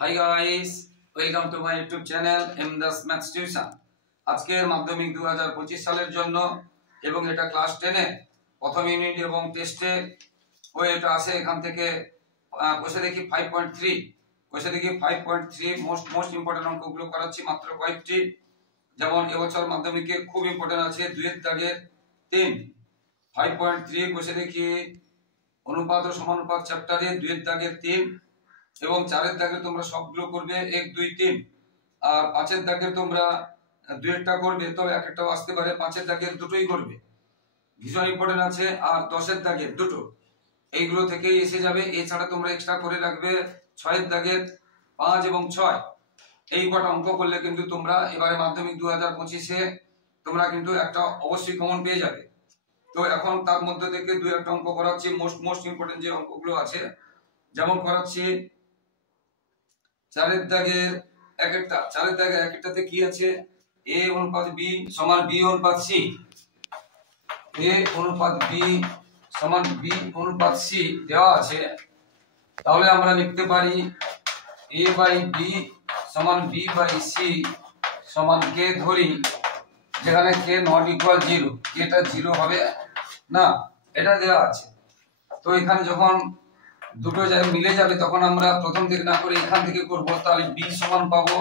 High guys, welcome to my YouTube channel Emdas maths tuition. আজকের মাধ্যমিক 2025 সালের জন্য এবং এটা ক্লাস 10 এ প্রথম ইউনিট এবং টেস্টে এটা আছে। এখান থেকে বসে দেখি 5.3 মোস্ট ইম্পর্টেন্ট অঙ্কগুলো করাচ্ছি, মাত্র কয়েকটি। যেমন এবছর মাধ্যমিকে খুব ইম্পর্টেন্ট আছে 2 এর দাগের 3। 5.3 বসে দেখি অনুপাত ও সমানুপাত চ্যাপ্টারে 2 এর দাগের 3 এবং 4 এর দাগে তোমরা সবগুলো করবে 1 2 3, আর 5 এর দাগে তোমরা 2 একটা করবে, তবে এক একটাও আসতে পারে। 5 এর দাগের দুটোই করবে, ভীষণ ইম্পর্টেন্ট আছে। আর 10 এর দাগের দুটো, এইগুলো থেকেই এসে যাবে। এছাড়া তোমরা এক্সট্রা করে রাখবে 6 এর দাগের 5 এবং 6। এই কটা অঙ্ক করলে কিন্তু তোমরা এবারে মাধ্যমিক 2025 এ তোমরা কিন্তু একটা অবশ্যই কমন পেয়ে যাবে। তো এখন তার মধ্যে থেকে 2 একটা অঙ্ক করাচ্ছি, মোস্ট ইম্পর্টেন্ট যে অঙ্কগুলো আছে। যেমন করাচ্ছি 4 এর দাগের এক একটাতে কি আছে, a অনুপাত b সমান b অনুপাত c, a অনুপাত b সমান b অনুপাত c দেওয়া আছে। তাহলে আমরা লিখতে পারি a বাই b সমান b বাই c সমান k ধরি, যেখানে k নট ইকুয়াল 0, এটা 0 হবে না, এটা দেওয়া আছে। তো এখানে যখন দুটো জায়গায় মিলে যাবে তখন আমরা প্রথম থেকে না করে এখান থেকে করব। তাহলে b সমান পাবো,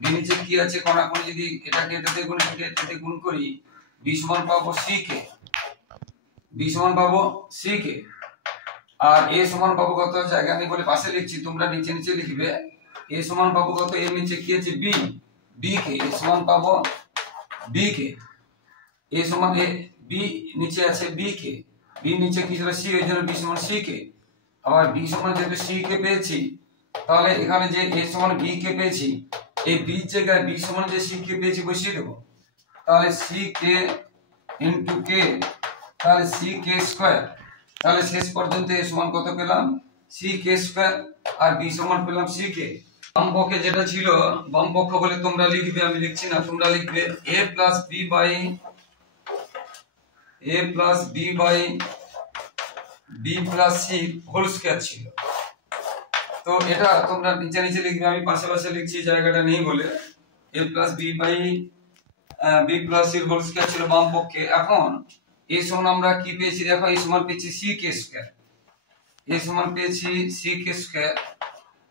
b নিচে কি আছে কোণাকুণি, যদি এটাকে এটাতে গুণ এটাতে গুণ করি, b সমান পাবো c কে, b সমান পাবো c কে। আর a সমান পাবো কত, জায়গা নেই বলে পাশে লিখছি, তোমরা নিচে নিচে লিখবে। a সমান পাবো কত, এর নিচে কি আছে b কে, a সমান পাবো b কে, a সমান b নিচে আছে b কে, b নিচে কি ছিল c, এর জন্য b সমান c কে। আবার b সমান যেহেতু c কে পেয়েছি, তাহলে এখানে যে a সমান b কে পেয়েছি, এই b এর জায়গায় b সমান যে c কে পেয়েছি বসিয়ে দেব। তাহলে c কে ইনটু k, তাহলে c k স্কয়ার। তাহলে শেষ পর্যন্ত a সমান কত পেলাম, c k স্কয়ার, আর b সমান পেলাম c k। বাম পক্ষে যেটা ছিল, বাম পক্ষ বলে তোমরা লিখবে, আমি লিখছি না, তোমরা লিখবে a plus b by b plus c whole square ছিল। তো এটা তোমরা নিচে নিচে লিখবে, আমি পাশে পাশে লিখছি, জায়গাটা নেই বলে। a plus b by b plus c whole square ছিল বাম পক্ষে। এখন a সমান আমরা কি পেয়েছি, দেখো a সমান পেয়েছি c k স্কয়ার, a সমান পেয়েছি c k square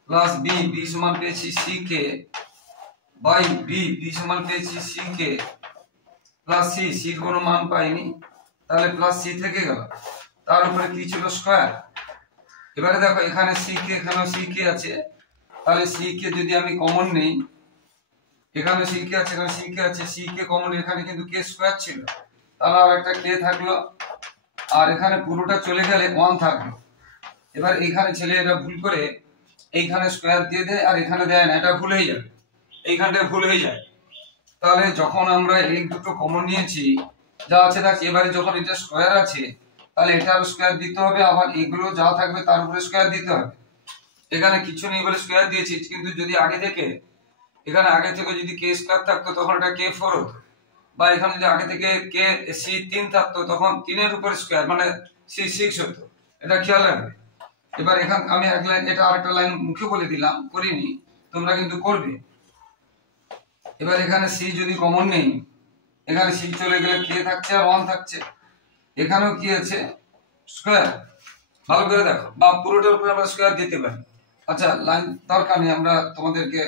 plus b সমান পেয়েছি c k বাই b সমান পেয়েছি c k plus c, c এর কোনো মান পাইনি, তাহলে প্লাস c থেকে গেল, তার উপরে কি ছিল স্কয়ার। এবারে দেখো এখানে c k, এখানেও c k আছে, তাহলে c k যদি আমি কমন নেই, এখানে c k আছে, এখানে c k আছে, c k কমন, এখানে কিন্তু k স্কয়ার ছিল, তাহলে আর একটা k থাকলো, আর এখানে পুরোটা চলে গেলে 1 থাকলো। এবার এখানে ছেলে এটা ভুল করে এইখানে স্কয়ার দিয়ে দেয় আর এখানে দেয় না, এটা ভুল হয়ে যাবে, এইখানটা ভুল হয়ে যায়। তাহলে যখন আমরা এই দুটো কমন নিয়েছি, যা আছে তাই, এবারে যখন এটা স্কয়ার আছে, তাহলে এটার স্কয়ার দিতে হবে, আবার এগুলো যা থাকবে তার উপরে স্কয়ার দিতে হবে। এখানে কিছু নেই বলে স্কয়ার দিয়েছি, কিন্তু যদি আগে থেকে যদি k স্কয়ার থাকতো তখন এটা k4 হতো, বা এখানে যদি আগে থেকে k c3 থাকতো তখন 3 এর উপর স্কয়ার মানে c6 হতো, এটা খেয়াল রাখবে। এবার এখানে আমি এক লাইন, এটা আরেকটা লাইন মুখে বলে দিলাম, করিনি, তোমরা কিন্তু করবে। এবার এখানে c যদি কমন নেই, এখানে c চলে গেলে k থাকছে আর 1 থাকছে, এখানেও কি আছে স্কয়ার। ভালো করে দেখো, বা পুরোটার উপরে আমরা স্কয়ার দিতে পারি। আচ্ছা, লাইন দরকার নেই, আমরা তোমাদেরকে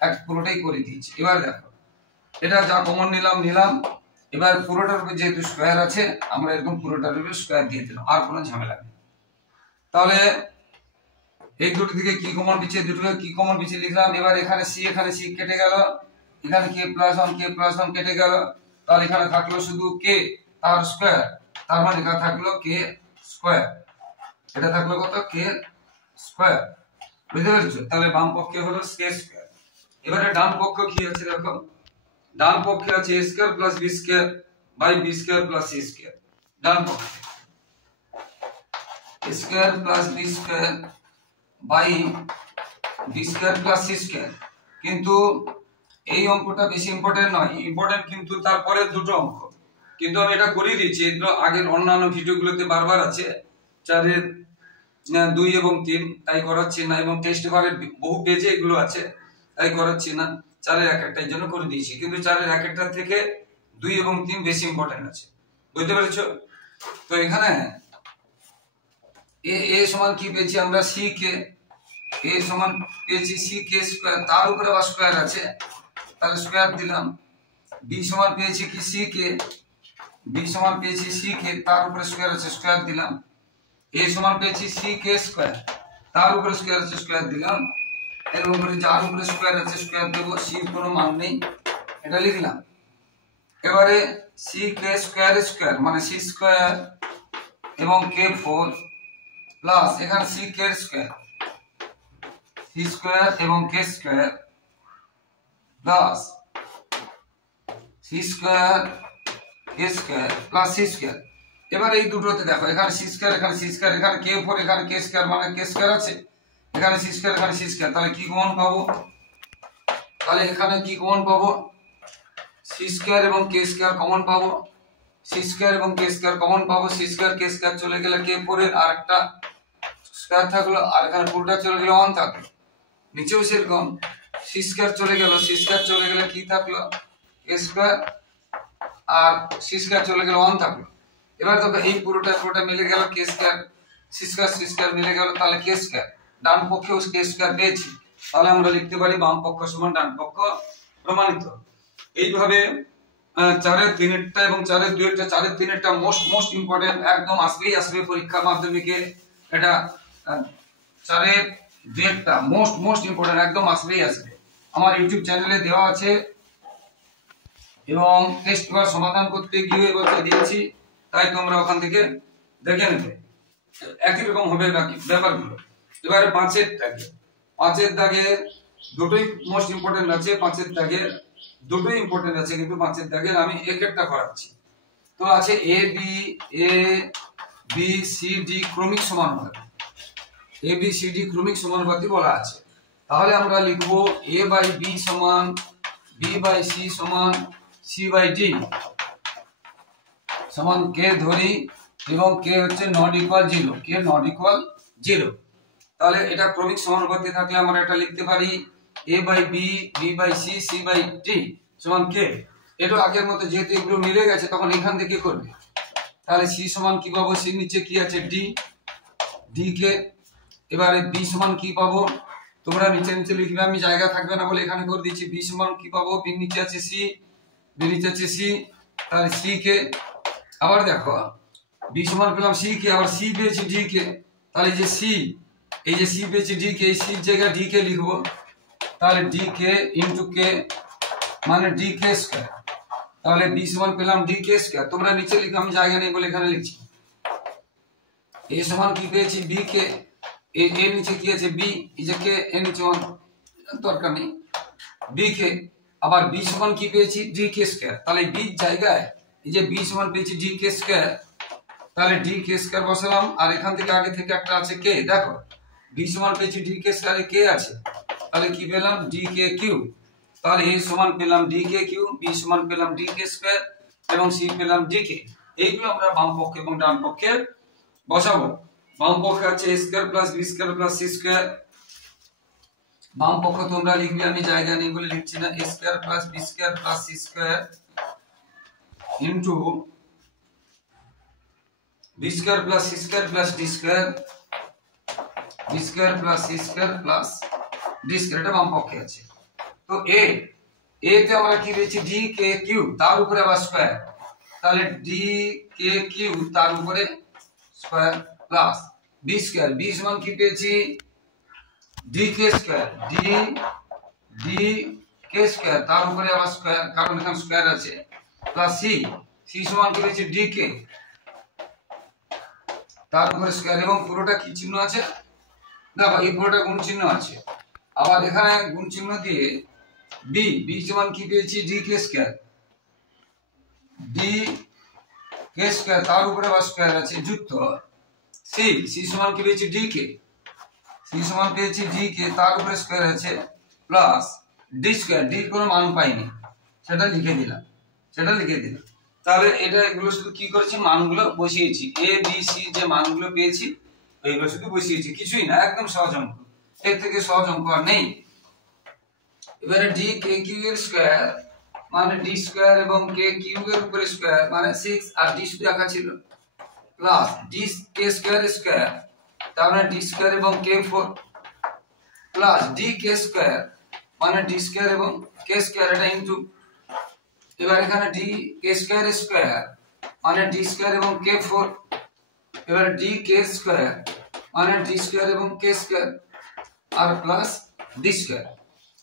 এক পুরোটাই করে দিয়েছি। এবার দেখো এটা যা কমন নিলাম, এবার পুরোটার উপরে যেহেতু স্কয়ার আছে, আমরা এরকম পুরোটার উপরে স্কয়ার দিয়ে দিলাম, আর কোনো ঝামেলা নেই। তাহলে এই দুটো দিকে কি কমন দিচ্ছে, দুটোকে কি কমন দিচ্ছে লিখলাম। এবার এখানে c কেটে গেল, এখানে k প্লাস 1 কেটে গেল, তাহলে এখানে থাকলো শুধু k তার স্কয়ার, তার মানে এখানে থাকলো k স্কয়ার, এটা থাকলো কত, k স্কয়ার। বুঝতে পেরেছো? তাহলে বাম পক্ষে হলো k স্কয়ার। এবারে ডান পক্ষ কি আছে দেখো, ডান পক্ষে আছে a square plus b square by b square plus c square. ডান পক্ষে a square plus b square by b square plus c square. কিন্তু এই অঙ্কটা বেশি ইম্পর্টেন্ট নয়, ইম্পর্টেন্ট কিন্তু তারপরে দুটো অঙ্ক, কিন্তু আমি এটা করিয়ে দিয়েছি, এগুলো আগের অন্যান্য ভিডিওগুলোতে বারবার আছে। 4 এর 2 এবং 3 তাই করাচ্ছি না, এবং টেস্ট পেপারে বহু পেজে এগুলো আছে তাই করাচ্ছি না। 4 এর এক একটার জন্য করে দিয়েছি, কিন্তু 4 এর এক একটার থেকে 2 এবং 3 বেশি ইম্পর্টেন্ট আছে, বুঝতে পেরেছো? তো এখানে এ সমান কি পেয়েছি আমরা, সি কে, এ সমান পেয়েছি সি কে স্কয়ার, তার উপরে আবার স্কয়ার আছে তাহলে স্কয়ার দিলাম। বি সমান পেয়েছি কি সি কে, বি সমান পেয়েছি সি কে, তার উপরে স্কয়ার আছে স্কয়ার দিলাম। এ সমান পেয়েছি সি কে স্কয়ার, তার উপরে স্কয়ার আছে স্কয়ার দিলাম। এর উপরে যার উপরে স্কয়ার আছে স্কয়ার দেব, সির কোনো মান নেই, এটা লিখলাম। এবারে সি কে স্কয়ার স্কয়ার মানে সি স্কয়ার এবং কে 4 প্লাস এখানে C K square, C square এবং কে স্কয়ার প্লাস সি স্কয়ার কে স্কয়ার প্লাস সি স্কয়ার। এবার এই দুটোতে দেখো, এখানে সি স্কয়ার এখানে সি স্কয়ার, এখানে কে 4 এখানে কে স্কয়ার মানে কে স্কয়ার আছে, এখানে সি স্কয়ার এখানে সি স্কয়ার, তাহলে কি কমন পাবো, তাহলে এখানে কি কমন পাবো, সি স্কয়ার এবং কে স্কয়ার কমন পাবো, সি স্কয়ার এবং কে স্কয়ার কমন পাবো। সি স্কয়ার কে স্কয়ার চলে গেলে কে 4 এর আরেকটা স্কয়ার থাকলো, আর এখানে পুরোটা চলে গেলে 1 থাকলো, নিচেও সেরকম সি স্কয়ার চলে গেল, সি স্কয়ার চলে গেলে কি থাকলো কে স্কয়ার, আর সি স্কয়ার চলে গেলে 1 থাকলো। এবার দেখো এই পুরোটা মিলে গেল কে স্কয়ার, সি স্কয়ার মিলে গেল, তাহলে কে স্কয়ার, ডান পক্ষেও কে স্কয়ার পেয়েছি, তাহলে আমরা লিখতে পারি বাম পক্ষ সমান ডান পক্ষ প্রমাণিত। এইভাবে 4 এর 3 এবং 4 এর 2 4 এর 3 মোস্ট ইম্পর্টেন্ট, একদম আসবে পরীক্ষা মাধ্যমিকে, এটা 4 এর 2 মোস্ট ইম্পর্টেন্ট একদম আসবে। আমার ইউটিউব চ্যানেলে দেওয়া আছে, এবং টেস্ট পেপার সমাধান করতে গিয়ে এবছর দিয়েছি, তাই তোমরা ওখান থেকে দেখে নেবে, একই রকম হবে বাকি ব্যাপারগুলো। এবারে 5 এর দাগে দুটোই মোস্ট ইম্পর্টেন্ট আছে, 5 এর দাগে দুটোই ইম্পর্টেন্ট আছে, কিন্তু 5 এর দাগের আমি এক একটা করাচ্ছি। তো আছে এ বি সি ডি ক্রমিক সমানুপাতি, এ বি সি ডি ক্রমিক সমানুপাতি বলা আছে, তাহলে আমরা লিখবো এ বাই বি সমান বি বাই সি সমান সি বাই ডি সমান কে ধরি, এবং কে হচ্ছে not equal 0, K not equal 0। তাহলে এটা ক্রমিক সমানুপাতি থাকলে আমরা এটা লিখতে পারি a by b, b by c, c by d সমান কে। এটা আগের মতো যেহেতু এগুলো মিলে গেছে তখন এখান থেকে করবে, তাহলে সি সমান কি পাবো, সি নিচে কি আছে ডি, ডি কে। এবারে বি সমান কি পাবো, তোমরা নিচে লিখবে, আমি জায়গা থাকবে না বলে এখানে করে দিচ্ছি। বি সমান কি পাবো, বি নিচে আছে সি, বি নিচে আছে সি, তাহলে সি কে। আবার দেখো বি সমান পেলাম সি কে, আবার সি পেয়েছি ডি কে, তাহলে যে সি, এই যে সি পেয়েছি ডি কে, এই সির জায়গায় ডি কে লিখবো, তাহলে ডি কে ইন্টু কে মানে ডি কে স্কয়ার, তাহলে বি সমান পেলাম ডি কে স্কয়ার। তোমরা নিচে লিখো, আমি জায়গা নেই বলে এখানে লিখছি। এ সমান কি পেয়েছি বি কে, এ নিচে কি আছে বি, এই যে কে এ নিচে দরকার নেই বি কে। আবার বি সমান কি পেয়েছি ডি কে স্কয়ার, তাহলে বি জায়গায় এই যে বি সমান পেয়েছি ডি কে স্কয়ার, তাহলে ডি কে স্কয়ার বসালাম, আর এখান থেকে আগে থেকে একটা আছে কে, দেখো বি সমান পেয়েছি ডি কে স্কয়ারে কে আছে, তাহলে কি পেলাম ডি কে কিউ, তাহলে এ সমান পেলাম ডি কে কিউ, বি সমান পেলাম ডি কে স্কয়ার, এবং সি পেলাম ডি কে। এইগুলো আমরা বাম পক্ষে এবং ডান পক্ষে বসাবো। বাম পক্ষে আছে a square plus b square plus c square, বাম পক্ষ তোমরা লিখবে, আমি জায়গা নেই বলে লিখছি না, a square plus b square plus c square into b square plus c square plus d square, b square plus c square plus d square, এটা বাম পক্ষে আছে। তো এ তে আমরা কি পেয়েছি ডি কে কিউ, তার উপরে আবার স্কয়ার, তাহলে ডি কে কিউ তার উপরে square plus b square, b সমান কি পেয়েছি d k square, d k square তার উপরে আবার স্কয়ার, কারণ এখানে স্কয়ার আছে, প্লাস সি, সি সমান কি পেয়েছি ডি কে তার উপরে স্কয়ার, এবং পুরোটা কি চিহ্ন আছে দেখো, এই পুরোটা গুণ চিহ্ন আছে। আবার এখানে গুণ চিহ্ন দিয়ে বি সমান কি পেয়েছি d k square, d k square তার উপরে আবার স্কয়ার আছে যুক্ত সি সমান কি পেয়েছি ডি কে, সি সমান পেয়েছি ডি কে তার উপরে স্কয়ার আছে প্লাস ডি স্কয়ার, ডি কোনো মান পাইনি সেটা লিখে দিলাম। তাহলে এটা এগুলো শুধু কি করেছি মানগুলো বসিয়েছি, এ বি সি যে মানগুলো পেয়েছি এইগুলো শুধু বসিয়েছি, কিছুই না, একদম সহজ অঙ্ক, এর থেকে সহজ অঙ্ক আর নেই। এবারে ডি কে কিউ এর স্কয়ার মানে ডি স্কয়ার এবং কে কিউ এর উপরে স্কয়ার মানে 6 আর ডি শুধু একা ছিল plus D k square square তার মানে ডি স্কয়ার এবং কে 4 প্লাস ডি কে স্কয়ার মানে ডি স্কয়ার এবং কে স্কয়ার এটা ইনটু এবার এখানে ডি কে স্কয়ার স্কয়ার মানে ডি স্কয়ার এবং কে 4 এবার ডি কে স্কয়ার মানে ডি স্কয়ার এবং কে স্কয়ার আর প্লাস ডি স্কয়ার।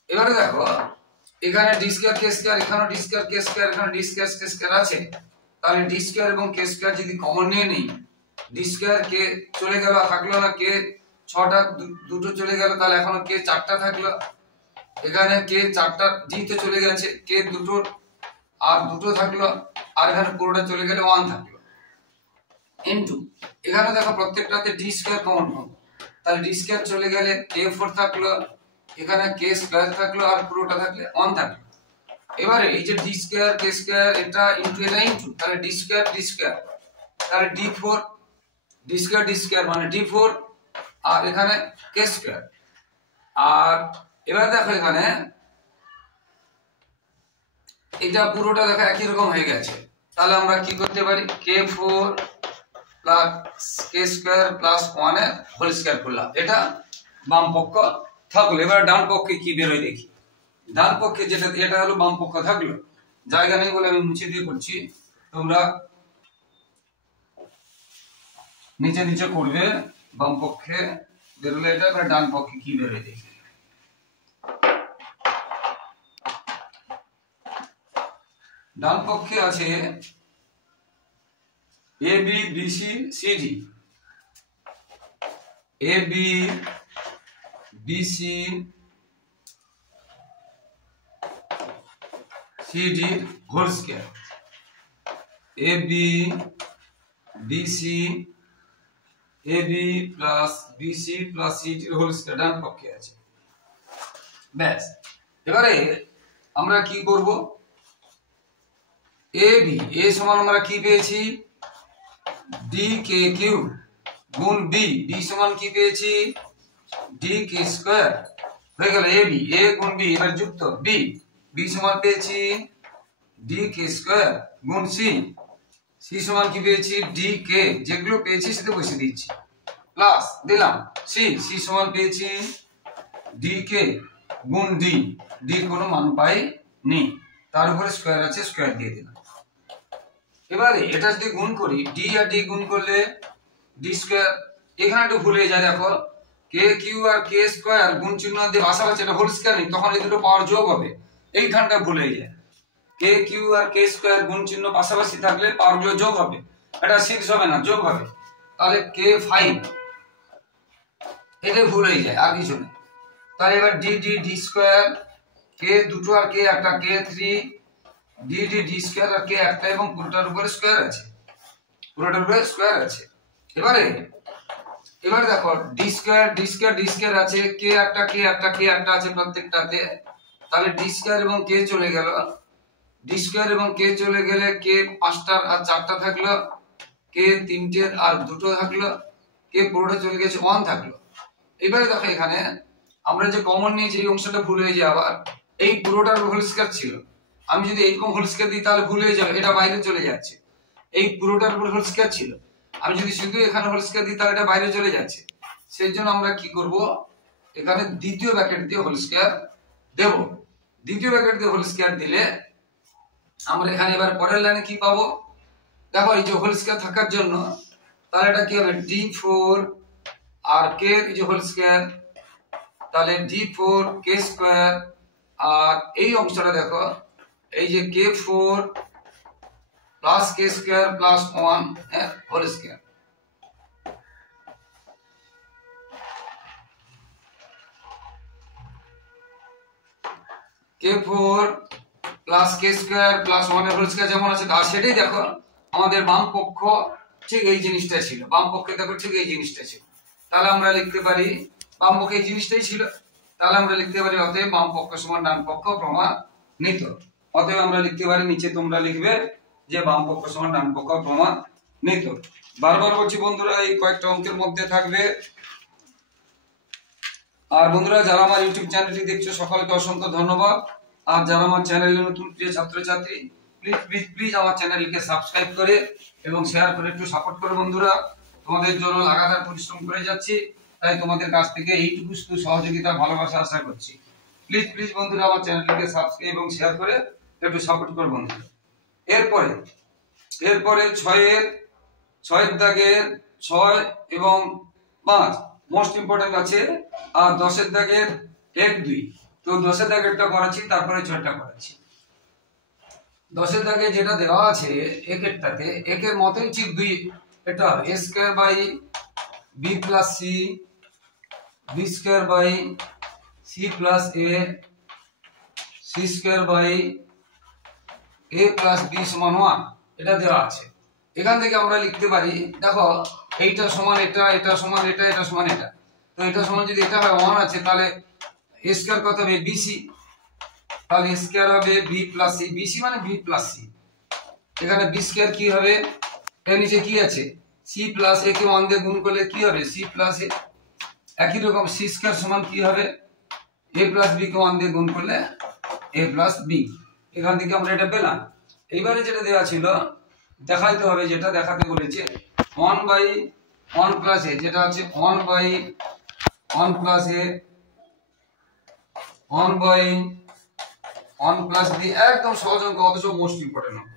এবারে দেখো এখানে ডি স্কয়ার কে স্কয়ার এখানে ডি স্কয়ার কে স্কয়ার এখানে ডি স্কয়ার কে স্কয়ার আছে, তাহলে ডি স্কয়ার এবং কে স্কয়ার যদি কমন নিয়ে নেই, ডি স্কয়ার কে চলে গেল থাকলো না, কে 6টা দুটো চলে গেল, তাহলে এখনো কে 4টা থাকলো, এখানে কে 4টা ডি তে চলে গেছে, কে দুটো আর দুটো থাকলো, আর এখানে পুরোটা চলে গেলে 1 থাকলো ইনটু এখানে দেখো প্রত্যেকটাতে ডি স্কয়ার কমন পাবো, তাহলে ডি স্কয়ার চলে গেলে কে 4 থাকলো, এখানে কে স্কয়ার থাকলো আর পুরোটা থাকলে 1 থাকলো। এবারে এই যে ডি স্কয়ার কে স্কয়ার এটা ইনটু এটা ইনটু তাহলে ডি স্কয়ার তাহলে d4 ডি স্কয়ার মানে d4 আর এখানে কে স্কয়ার। আর এবার দেখো এখানে এটা পুরোটা দেখো একই রকম হয়ে গেছে, তাহলে আমরা কি করতে পারি k4 প্লাস কে স্কয়ার প্লাস 1 এর হোল স্কয়ার করলাম, এটা বাম পক্ষ থাকলো। এবার ডান পক্ষে কি বের হয় দেখি, ডান পক্ষে যেটা এটা হলো বাম পক্ষ থাকলো, জায়গা নেই বলে আমি মুছে দিয়ে করছি, তোমরা নিচে নিচে করবে, বাম পক্ষে বেরোলে এটা, এবার ডান পক্ষে কি বেরোয় দেখি। ডান পক্ষে আছে a b b c c d, a b b c c d whole square, a b b c a b plus b c plus c d whole square ডান পক্ষে আছে। ব্যাস, এবারে আমরা কি করব, এ বি এ সমান আমরা কি পেয়েছি ডি কে কিউ গুণ বি, বি সমান কি পেয়েছি ডি কে স্কয়ার, হয়ে গেল এ বি এ গুণ বি, এবার যুক্ত বি, বি সমান পেয়েছি ডি কে স্কয়ার গুণ সি, সি সমান কি পেয়েছি ডি কে, যেগুলো পেয়েছি সেটা বসিয়ে দিচ্ছি প্লাস দিলাম সি, সি সমান পেয়েছি ডি কে গুণ ডি, ডি কোনো মান পাই নি, তার উপরে স্কয়ার আছে স্কয়ার দিয়ে দিলাম। এবারে এটা যদি গুণ করি ডি আর ডি গুণ করলে ডি স্কয়ার, এখানে একটু ভুলে যায় দেখো কে কিউ আর কে স্কয়ার গুণ চিহ্ন দিয়ে পাশাপাশি এটা হোল স্কয়ার নেই, তখন এই দুটো পাওয়ার যোগ হবে, এইখানটা ভুলে যায়, কে কিউ আর কে স্কয়ার গুণ চিহ্ন পাশাপাশি থাকলে পাওয়ার গুলো যোগ হবে, এটা 6 হবে না যোগ হবে, তাহলে কে 5 এটা ভুল হয়ে যায় আর কিছু না। তাহলে এবার ডি ডি ডি স্কয়ার, কে দুটো আর কে একটা, কে 3 ডি ডি ডি স্কয়ার আর কে একটা এবং পুরোটার উপরে স্কয়ার আছে, পুরোটার উপরে স্কয়ার আছে। এবারে দেখো ডি স্কয়ার ডি স্কয়ার আছে, কে একটা কে একটা কে একটা আছে প্রত্যেকটাতে, তাহলে ডি স্কয়ার এবং কে চলে গেল, ডি স্কয়ার এবং কে চলে গেলে কে 5টার আর 4টা থাকলো, কে 3টের আর 2টো থাকলো, কে পুরোটা চলে গেছে 1 থাকলো। এবারে দেখো এখানে আমরা যে কমন নিয়েছি এই অংশটা ভুল হয়ে যায়, আবার এই পুরোটার হোল স্কয়ার ছিল, আমি যদি এইরকম হোল স্কয়ার দিই তাহলে ভুল হয়ে যাবে, এটা বাইরে চলে যাচ্ছে, এই পুরোটার উপর হোল স্কয়ার ছিল, আমি যদি শুধু এখানে হোল স্কয়ার দিই তাহলে এটা বাইরে চলে যাচ্ছে, সেই জন্য আমরা কি করব এখানে দ্বিতীয় ব্র্যাকেট দিয়ে হোল স্কয়ার দেব, দ্বিতীয় ব্র্যাকেট দিয়ে হোল স্কয়ার দিলে আমরা এখানে এবার পরের লাইনে কি পাবো দেখো, এই যে হোল স্কয়ার থাকার জন্য তাহলে এটা কি হবে d4 আর কে এই যে হোল স্কয়ার, তাহলে d4 কে স্কয়ার, আর এই অংশটা দেখো এই যে k4 প্লাস কে স্কয়ার প্লাস 1 এর হোল স্কয়ার, k4 প্লাস কে স্কয়ার প্লাস 1 এর হোল স্কয়ার যেমন আছে, আর সেটাই দেখো আমাদের বাম পক্ষ ঠিক এই জিনিসটা ছিল, বাম পক্ষে দেখো ঠিক এই জিনিসটা ছিল, তাহলে আমরা লিখতে পারি বাম পক্ষে এই জিনিসটাই ছিল, তাহলে আমরা লিখতে পারি অতএব বাম পক্ষ সমান ডান পক্ষ প্রমাণিত। অতএব আমরা লিখতে পারি, নিচে তোমরা লিখবে যে বাম পক্ষ সমান ডান পক্ষ প্রমাণিত। নেই তো। বারবার বলছি বন্ধুরা, এই কয়েকটা অঙ্কের মধ্যে থাকবে। আর বন্ধুরা, যারা আমার ইউটিউব চ্যানেলটি দেখছো সকলকে অসংখ্য ধন্যবাদ। আর যারা আমার চ্যানেলে নতুন প্রিয় ছাত্রছাত্রী, প্লিজ প্লিজ প্লিজ আমার চ্যানেলকে সাবস্ক্রাইব করে এবং শেয়ার করে একটু সাপোর্ট করো বন্ধুরা। তোমাদের জন্য লাগাতার পরিশ্রম করে যাচ্ছি, তাই তোমাদের কাছ থেকে এইটুকু শুধু সহযোগিতা ভালোবাসা আশা করছি। প্লিজ প্লিজ বন্ধুরা আমার চ্যানেলটিকে সাবস্ক্রাইব এবং শেয়ার করে একটু সাপোর্ট করো বন্ধুরা। এরপরে ছয়ের দাগের 6 এবং 5 মোস্ট ইম্পর্টেন্ট আছে। আর 10-এর দাগের 1, 2, তো 10-এর দাগেরটা করাচ্ছি, তারপরে 6টা করাচ্ছি। 10-এর দাগে যেটা দেওয়া আছে একেরটাতে, একের মতই ঠিক 2, এটা a square by b plus c, b square by c plus a, c square by a plus b সমান 1, এটা দেওয়া আছে। এখান থেকে আমরা লিখতে পারি, দেখো এইটা সমান এটা, এটা সমান এটা, এটা সমান এটা। তো এটা সমান যদি এটা হয় 1 আছে, তাহলে a স্কয়ার কত হবে bc, তাহলে a স্কয়ার হবে b প্লাস c, bc মানে b প্লাস c। এখানে b স্কয়ার কি হবে, এর নিচে কি আছে c প্লাস a কে 1 দিয়ে গুণ করলে কি হবে c প্লাস a। একই রকম c স্কয়ার সমান কি হবে a প্লাস b কে 1 দিয়ে গুণ করলে a প্লাস b। এখান থেকে আমরা এটা পেলাম। এইবারে যেটা দেওয়া ছিল দেখাইতে হবে, যেটা দেখাতে বলেছে 1/1 প্লাস a, যেটা আছে 1/1 প্লাস a, 1/1 প্লাস b, একদম সহজ অঙ্ক, অথচ মোস্ট ইম্পর্টেন্ট অঙ্ক।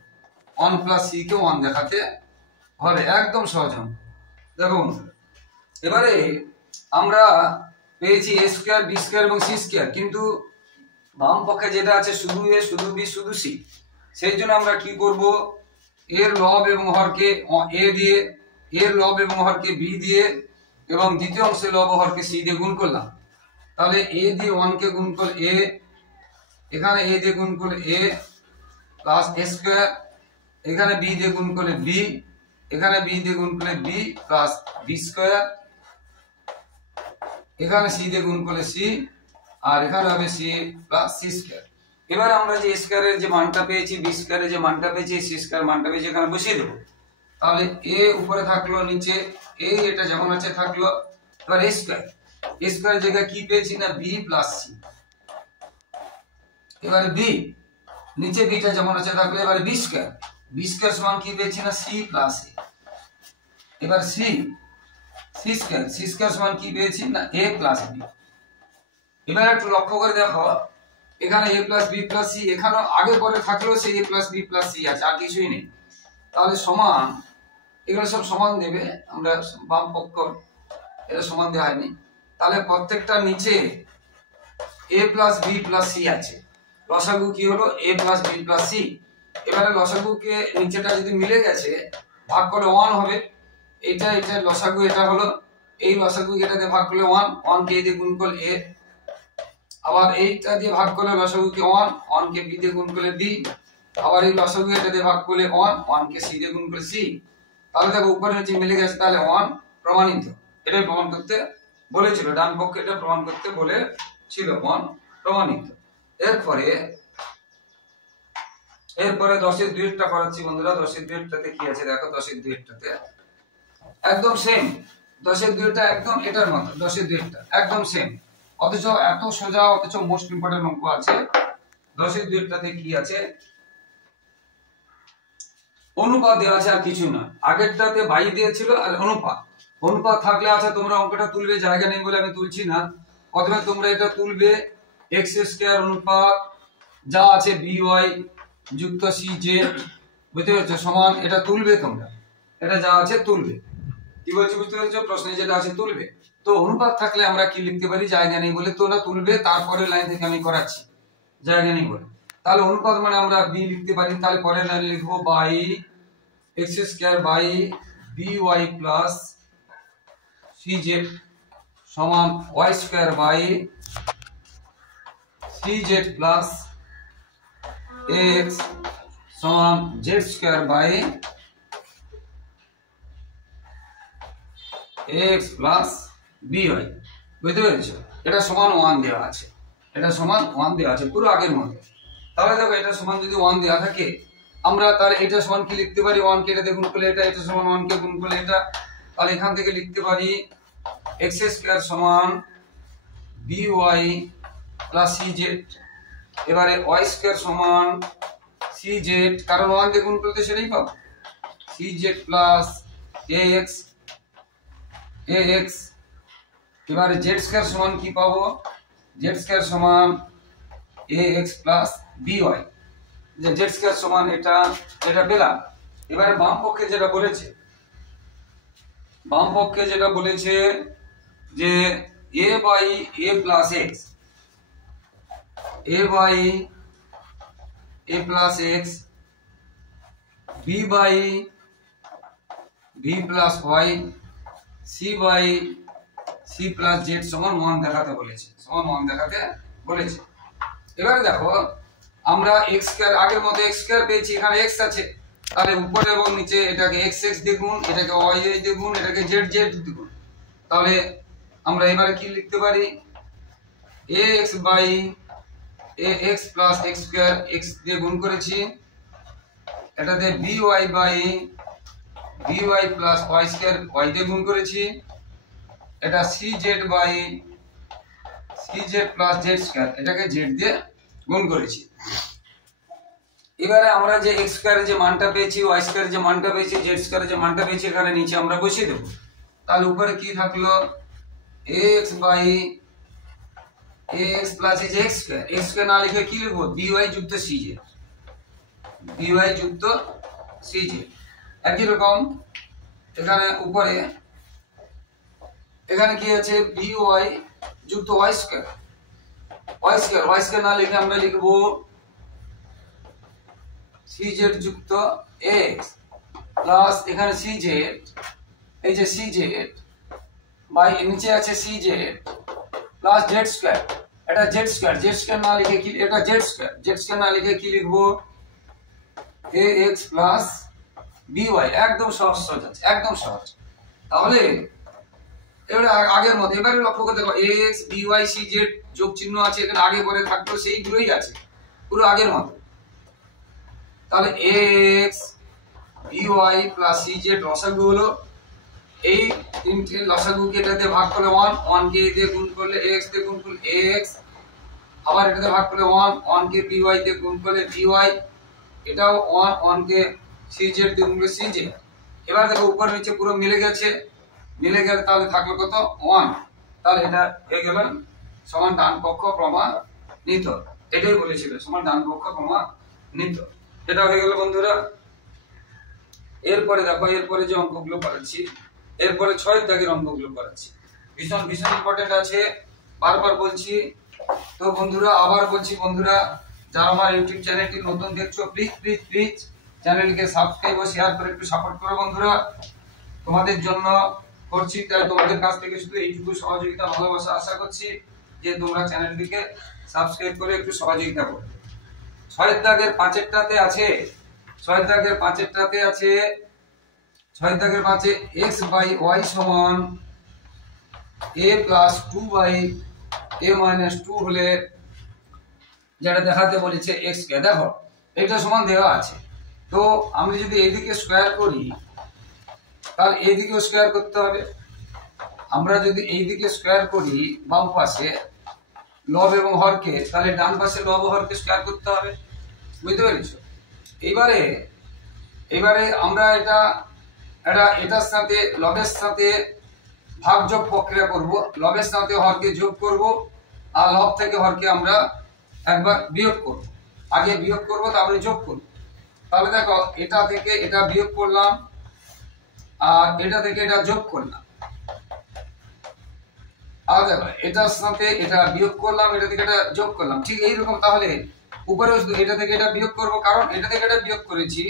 1 প্লাস c কে 1 দেখাতে হবে, একদম সহজ অঙ্ক। দেখুন এবারে আমরা পেয়েছি a স্কয়ার, b স্কয়ার এবং c স্কয়ার, কিন্তু বাম পক্ষে যেটা আছে শুধু a, শুধু b, শুধু c। সেই জন্য আমরা কি করব, এর লব এবং হরকে a দিয়ে, এর লব এবং হরকে b দিয়ে, এবং দ্বিতীয় অংশের লব ও হরকে c দিয়ে গুণ করলাম। তাহলে a দিয়ে 1 কে গুণ করলে a, এখানে a দিয়ে গুণ করলে a প্লাস a স্কয়ার, এখানে b দিয়ে গুণ করলে b, এখানে b দিয়ে গুণ করলে b প্লাস b স্কয়ার, এখানে c দিয়ে গুণ করলে c, আর এখানে হবে c প্লাস c স্কয়ার। এবার আমরা যে স্কয়ারের যে মানটা পেয়েছি, b স্কয়ারের যে মানটা পেয়েছি, c স্কয়ার মানটা পেয়েছি, এখানে বসিয়ে দেব। তাহলে a উপরে থাকলো, নিচে a এটা যেমন আছে থাকলো। এবার a স্কয়ার জায়গায় কি পেয়েছি না b প্লাস c। এবারে b, নিচে b টা যেমন আছে থাকলো। এবারে b স্কয়ার সমান কি পেয়েছি না c প্লাস a। এবার c স্কয়ার সমান কি পেয়েছি না a প্লাস b। এবার একটু লক্ষ্য করে দেখো, এখানে a plus b plus c, এখানে আগে পরে থাকলেও সেই a plus b plus c আছে, আর কিছুই নেই। তাহলে সমান, এগুলো সব সমান দেবে, আমরা বাম পক্ষ এটা সমান দেওয়া হয়নি। তাহলে প্রত্যেকটা নিচে a plus b plus c আছে। লসাগু কি হলো a plus b plus c। এবারে লসাগুকে নিচেটা যদি মিলে গেছে, ভাগ করলে 1 হবে। এটা লসাগু, এটা হলো এই লসাগু, এটাতে ভাগ করলে 1, 1 কে দিয়ে গুণ করলে a, আবার এইটা দিয়ে ভাগ করলে লসাগুকে 1, 1 কে b দিয়ে গুণ করলে b, আবার এই লসাগু এটা দিয়ে ভাগ করলে 1, 1 কে c দিয়ে গুণ করলে c। তাহলে দেখো উপরে নিচে মিলে গেছে, তাহলে 1 প্রমাণিত। এটাই প্রমাণ করতে বলেছিল, ডান পক্ষে এটা প্রমাণ করতে বলেছিল, 1 প্রমাণিত। এরপরে 10-এর 2-টা করাচ্ছি বন্ধুরা। 10-এর 2-টাতে কি আছে দেখো, 10-এর 2-টাতে একদম সেম, 10-এর 2-টা একদম এটার মতো, 10-এর 2-টা একদম সেম, অথচ এত সোজা, অথচ মোস্ট ইম্পর্টেন্ট অঙ্ক আছে। 10-এর 2-টাতে কি আছে, অনুপাত দেওয়া আছে, আর কিছু না। আগেরটাতে বাই দিয়েছিল আর অনুপাত থাকলে আছে, তোমরা অঙ্কটা তুলবে, জায়গা নেই বলে আমি তুলছি না। প্রথমে তোমরা এটা তুলবে, x স্কয়ার অনুপাত যা আছে by যুক্ত cz, বুঝতে পেরেছো, সমান এটা তুলবে তোমরা, এটা যা আছে তুলবে। কি বলছি বুঝতে পেরেছো, প্রশ্নে যেটা আছে তুলবে। তো অনুপাত থাকলে আমরা কি লিখতে পারি, জায়গা নেই বলে তোমরা তুলবে, তারপরে লাইন থেকে আমি করাচ্ছি, জায়গা নেই বলে। তাহলে অনুপাত মানে আমরা b লিখতে পারি। তাহলে পরের লাইনে লিখবো by x square by by plus cz সমান y square by cz plus x সমান z square by x plus by। বুঝতে পেরেছো, এটা সমান 1 দেওয়া আছে, এটা সমান 1 দেওয়া আছে পুরো আগের মতো। তাহলে দেখো এটা সমান যদি 1 দেওয়া থাকে, আমরা তাহলে এটা সমান কি লিখতে পারি 1 কে এটা গুণ করলে এটা সমান 1 কে গুণ করলে এটা, তাহলে এখান থেকে লিখতে পারি x স্কয়ার সমান by প্লাস cz। এবারে y স্কয়ার সমান cz, কারণ 1 দিয়ে গুণ করলে সেটাই পাবো, cz প্লাস ax। এবারে z স্কয়ার সমান কি পাবো, z স্কয়ার সমান ax প্লাস by, যে z স্কয়ার সমান এটা পেলাম। এবারে বাম পক্ষে যেটা বলেছে যে a by a plus x, a by a plus x, b by b plus y, c by c plus z সমান 1 দেখাতে বলেছে। এবারে দেখো আমরা x স্কয়ার আগের মতো x স্কয়ার পেয়েছি, এখানে x আছে, তাহলে উপরে এবং নিচে এটাকে x দিয়ে গুণ, এটাকে y দিয়ে গুণ, এটাকে z দিয়ে গুণ। তাহলে আমরা এবারে কি লিখতে পারি, ax by ax plus x square, x দিয়ে গুণ করেছি, এটাতে by by by plus y square, y দিয়ে গুণ করেছি, এটা cz by cz plus z square, এটাকে z দিয়ে গুণ করেছি। এবারে আমরা যে x স্কয়ারের যে মানটা পেয়েছি, y স্কয়ারের যে মানটা পেয়েছি, z স্কয়ারের যে মানটা পেয়েছি, এখানে নিচে আমরা বসিয়ে দেব। তাহলে উপরে কি থাকলো, ax by ax plus x square, x square না লিখে কি লিখবো, by যুক্ত cz। একই রকম এখানে উপরে এখানে কি আছে, by যুক্ত y স্কয়ার না লিখে আমরা লিখবো cz যুক্ত x প্লাস এখানে cz, এই যে cz বাই নিচে আছে cz প্লাস z স্কয়ার, এটা z স্কয়ার না লিখে কি, এটা z স্কয়ার না লিখে কি লিখবো, ax প্লাস by। একদম সহজ আছে, একদম সহজ। তাহলে এবারে আগের মতো এবারে লক্ষ্য করে দেখো, ax by cz যোগ চিহ্ন আছে, এখানে আগে পরে থাকতো সেইগুলোই আছে, পুরো আগের মতো। তাহলে ax by প্লাস cz লসাগু হলো, এই তিনটে লসাগুকে এটাতে ভাগ করলে 1 কে দিয়ে গুণ করলে x দিয়ে গুণ করলে ax, আবার এটাতে ভাগ করলে 1 কে by দিয়ে গুণ করলে by, এটাও 1 কে cz দিয়ে গুণ করলে cz। এবার দেখো উপর নিচে পুরো মিলে গেলে তাহলে থাকলো কত 1, তাহলে এটা হয়ে গেল সমান ডান পক্ষ প্রমাণিত। এটাই বলেছিল, সমান ডান পক্ষ প্রমাণিত, এটা হয়ে গেল বন্ধুরা। এরপরে দেখো, এরপরে যে অঙ্কগুলো করাচ্ছি, এরপরে 6 দাগের অঙ্কগুলো করাচ্ছি, ভীষণ ইম্পর্টেন্ট আছে, বারবার বলছি। তো বন্ধুরা আবার বলছি, বন্ধুরা যারা আমার ইউটিউব চ্যানেলটি নতুন দেখছো, প্লিজ চ্যানেলকে সাবস্ক্রাইব ও শেয়ার করে একটু সাপোর্ট করো বন্ধুরা, তোমাদের জন্য করছি, তাই তোমাদের কাছ থেকে শুধু এইটুকু সহযোগিতা ভালোবাসা আশা করছি যে তোমরা চ্যানেলটিকে সাবস্ক্রাইব করে একটু সহযোগিতা করবে। 6 দাগের 5টাতে আছে, 6 দাগের 5টাতে আছে, 6 দাগের 5-এ x বাই y সমান a plus 2 by a minus 2 হলে যেটা দেখাতে বলেছে x কে, দেখো এটা সমান দেওয়া আছে, তো আমি যদি এইদিকে স্কয়ার করি তাহলে এইদিকেও স্কয়ার করতে হবে। আমরা যদি এইদিকে স্কয়ার করি বাম পাশে লব এবং হরকে, তাহলে ডান পাশে লব ও হরকে স্কয়ার করতে হবে, বুঝতে পেরেছো? এবারে আমরা এটার সাথে লবের সাথে ভাগযোগ প্রক্রিয়া করব, লবের সাথে হরকে যোগ করব, আর লব থেকে হরকে আমরা একবার বিয়োগ করব, আগে বিয়োগ করব তারপরে যোগ করব। তাহলে দেখো এটা থেকে এটা বিয়োগ করলাম, আর এটা থেকে এটা যোগ করলাম, আর দেখো এটার সাথে এটা বিয়োগ করলাম, এটা থেকে এটা যোগ করলাম, ঠিক এইরকম। তাহলে উপরে এটা থেকে এটা বিয়োগ করব, কারণ এটা থেকে এটা বিয়োগ করেছি,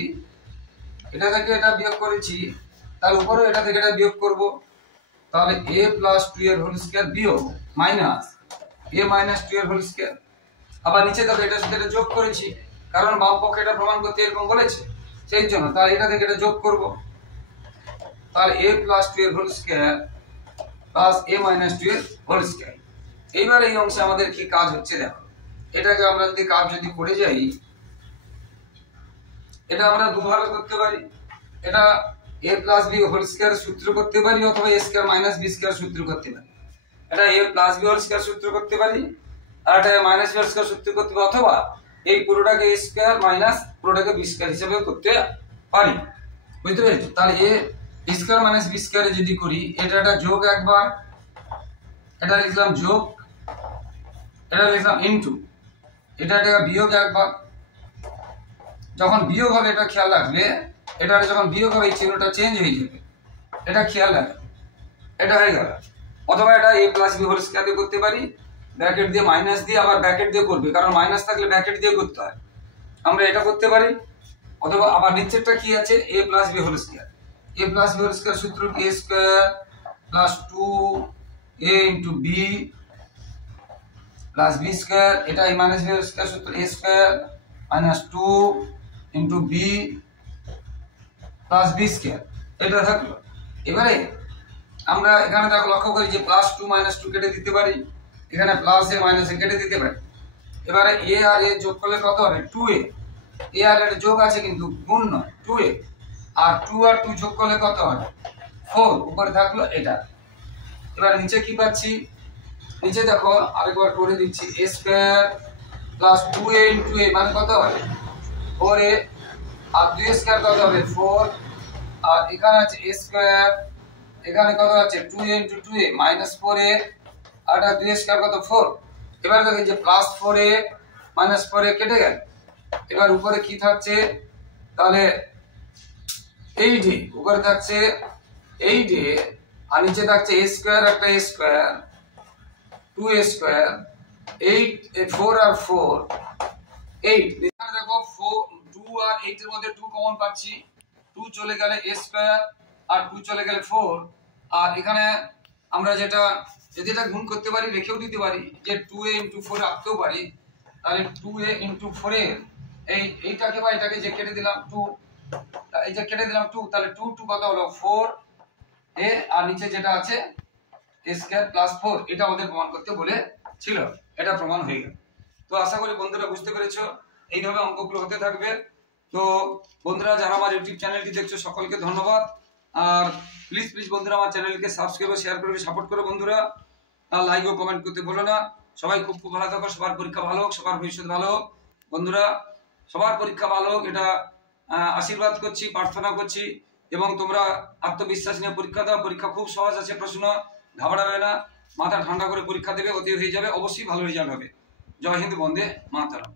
তাহলে উপরে এটা থেকে এটা বিয়োগ করব। তাহলে a প্লাস 2 এর হোল স্কয়ার বিয়োগ মাইনাস a মাইনাস 2 এর হোল স্কয়ার, আবার নিচে দেখো এটার সাথে এটা যোগ করেছি, কারণ বাম পক্ষে এটা প্রমাণ করতে এরকম বলেছে, সেই জন্য। তাহলে এটা থেকে এটা যোগ করব, তাহলে a প্লাস 2 এর whole square plus a minus 2 এর হোল স্কয়ার। এইবার এই অংশে আমাদের কি কাজ হচ্ছে দেখো, এটাকে আমরা যদি কাজ করে যাই, এটা আমরা দুভাবে করতে পারি, এটা a plus b whole square সূত্র করতে পারি অথবা a square minus b square সূত্র করতে পারি। এটা a plus b whole square সূত্র করতে পারি আর এটা মাইনাস বি হোল স্কয়ার সূত্র করতে পারি, অথবা এই পুরোটাকে a স্কয়ার মাইনাস পুরোটাকে বি স্কয়ার হিসেবে করতে পারি। বুঝতে পেরেছো? তাহলে a স্কয়ার মাইনাস বি স্কয়ারে যদি করি, এটা একটা যোগ একবার, এটা লিখলাম যোগ, এটা লিখলাম ইনটু, এটা একটা বিয়োগ একবার। যখন বিয়োগ হবে এটা খেয়াল রাখবে, এটা যখন বিয়োগ হবে এই চিহ্নটা চেঞ্জ হয়ে যাবে, এটা খেয়াল রাখবে। এটা হয়ে গেল। অথবা এটা a plus b whole square দিয়ে করতে পারি, ব্র্যাকেট দিয়ে মাইনাস দিয়ে আবার ব্র্যাকেট দিয়ে করবে, কারণ মাইনাস থাকলে ব্র্যাকেট দিয়ে করতে হয়। আমরা এটা করতে পারি, অথবা আবার নিচেরটা কি আছে a plus b whole square. a plus b whole square সূত্র কি a square plus 2a into b plus b square. এটা a minus b whole square সূত্র a square minus 2 into b plus b square. এটা থাকলো। এবারে আমরা এখানে দেখো লক্ষ্য করি যে প্লাস 2 মাইনাস 2 কেটে দিতে পারি, এখানে প্লাস এ মাইনাস এ কেটে দিতে পারি। এবারে a আর a যোগ করলে কত হবে 2a, a আর এর যোগ আছে কিন্তু গুণ নয় 2a, আর 2 আর 2 যোগ করলে কত হবে 4, উপরে থাকলো এটা। এবারে নিচে কি পাচ্ছি, নিচে দেখো আরেকবার করে দিচ্ছি a square plus 2a into a মানে কত হবে 4a, আর 2a স্কয়ার কত হবে 4, আর এখানে আছে a স্কয়ার, এখানে কত আছে 2a into 2a minus 4a, আর এটা 2a স্কয়ার কত 4। এবার দেখেন যে প্লাস 4a মাইনাস 4a কেটে গেল। এবার উপরে কি থাকছে, তাহলে 8a, উপরে থাকছে 8a আর নিচে থাকছে a স্কয়ার, একটা a স্কয়ার 2a স্কয়ার 8 4 আর 4 8। এখানে দেখো 2 আর 8 এর মধ্যে 2 কমন পাচ্ছি, 2 চলে গেলে a স্কয়ার আর 2 চলে গেলে 4। আর এখানে আমরা যেটা যদি এটা গুণ করতে পারি রেখেও দিতে পারি, যে 2a ইনটু 4 রাখতেও পারি। তাহলে 2a ইনটু 4 এর এইটাকে বা এটাকে যে কেটে দিলাম 2, এই যে কেটে দিলাম 2, তাহলে 2 2 কত হলো 4a, আর নিচে যেটা আছে a স্কয়ার প্লাস 4। এটা আমাদের প্রমাণ করতে বলে ছিল, এটা প্রমাণ হয়ে গেল। তো আশা করি বন্ধুরা বুঝতে পেরেছো, এইভাবে অঙ্কগুলো হতে থাকবে। তো বন্ধুরা যারা আমার ইউটিউব চ্যানেলটি দেখছো সকলকে ধন্যবাদ, আর প্লিজ বন্ধুরা আমার চ্যানেলকে সাবস্ক্রাইব ও শেয়ার করবে, সাপোর্ট করো বন্ধুরা, আর লাইক ও কমেন্ট করতে ভুলো না। সবাই খুব ভালো থাকো, সবার পরীক্ষা ভালো হোক, সবার ভবিষ্যৎ ভালো হোক। বন্ধুরা সবার পরীক্ষা ভালো হোক এটা আশীর্বাদ করছি, প্রার্থনা করছি, এবং তোমরা আত্মবিশ্বাস নিয়ে পরীক্ষা দাও। পরীক্ষা খুব সহজ আছে, প্রশ্ন ঘাবড়াবে না, মাথা ঠান্ডা করে পরীক্ষা দেবে, অতি হয়ে যাবে, অবশ্যই ভালো রেজাল্ট হবে। জয় হিন্দ, বন্দে মাতরম।